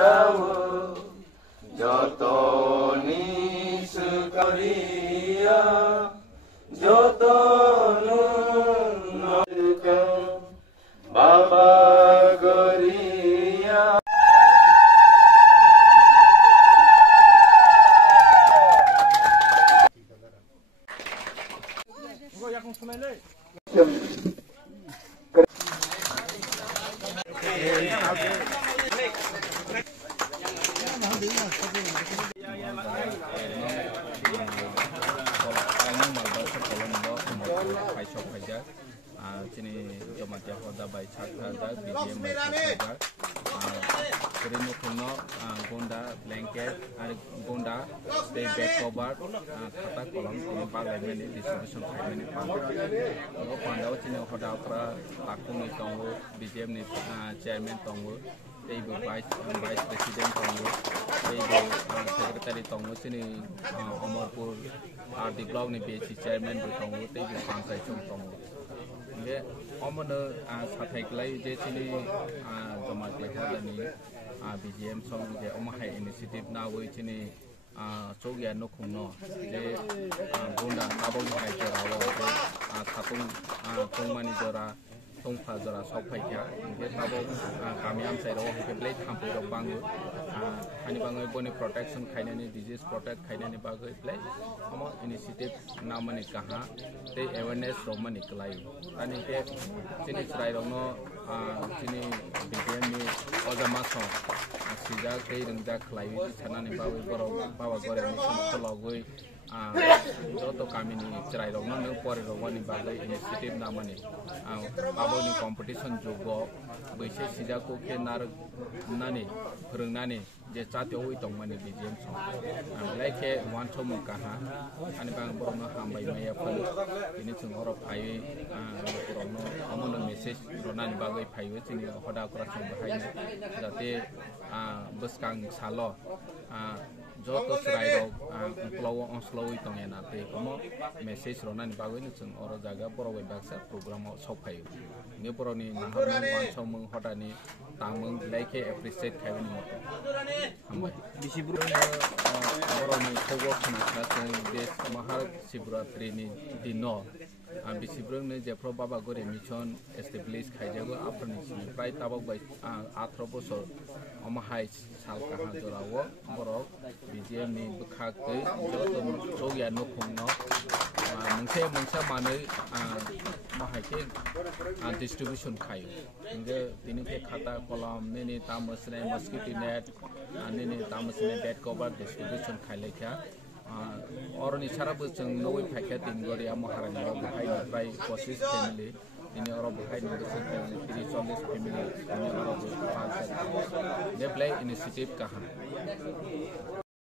jauh jotoni sekaria jotonu nolkan baba goria sini jamaah hoda by chakra da BGM by chakra kerino kuno gonda blanket ar gonda stay back cover khata kolom ini parliament distribution khaimani lo pandau sini hoda pra takung tongo BGM ni chairman tongo teibu vice president tongo teibu secretary tongo sini Amarpur RD block ni BC chairman tongo teibu pangsai chung tongo nge omono sathai klai je chini jama klai ni BGM song je omahai initiative na woi chini chogya no khungno je gunda abo hai jora wo thatung tungmani jora tungpha jora sophai kya nge tabo kamiam sai ro ke play thampu ro bangu ani bangai boni protection khainani disease protect khainani bagai play omo initiative namani kaha te awareness ro mani klai ani ke chini chrai ro no chini BGM ni ojama so sija ke ringja klai chanani bagai boro bawa gore ni logoi joto kami ni cerai ro no pore ro wani bagai initiative namani abo ni competition jogo baise sija ko ke nar nani phurungnani je chatyo ui tongmani BGM so like one to makaha ani bang borno hambai maya pun ini chung oro phai borno amono message ronani bagai phai chini hoda kora chung bahai jate buskang salo joto cerai ro plowo onsloi tongena te komo message ronani bagai ni chung oro jaga boro we baksa program sophai ni boro ni nahamung wansong mung hoda ni tamung like appreciate khaibani moto bisibru boro ni thogo khana chung des mahar shivratri ni dino bisibru ni jepro baba gore mission establish khaijago apni prai tabok bai 18 bosor omahai sal kaha jorawo borok BGM ni bukhak te joto chogya no khungno mungsa manai mahai ke distribution khai inge tini ke khata kolam ni tamasne mosquito net ni tamasne bed cover distribution khai lekha oroni sara bujung noi phaikhya tin goria maharani ro bahai ni prai 25 family ini orang bahai ni desek 30-40 family ini orang bahai ne play initiative kaha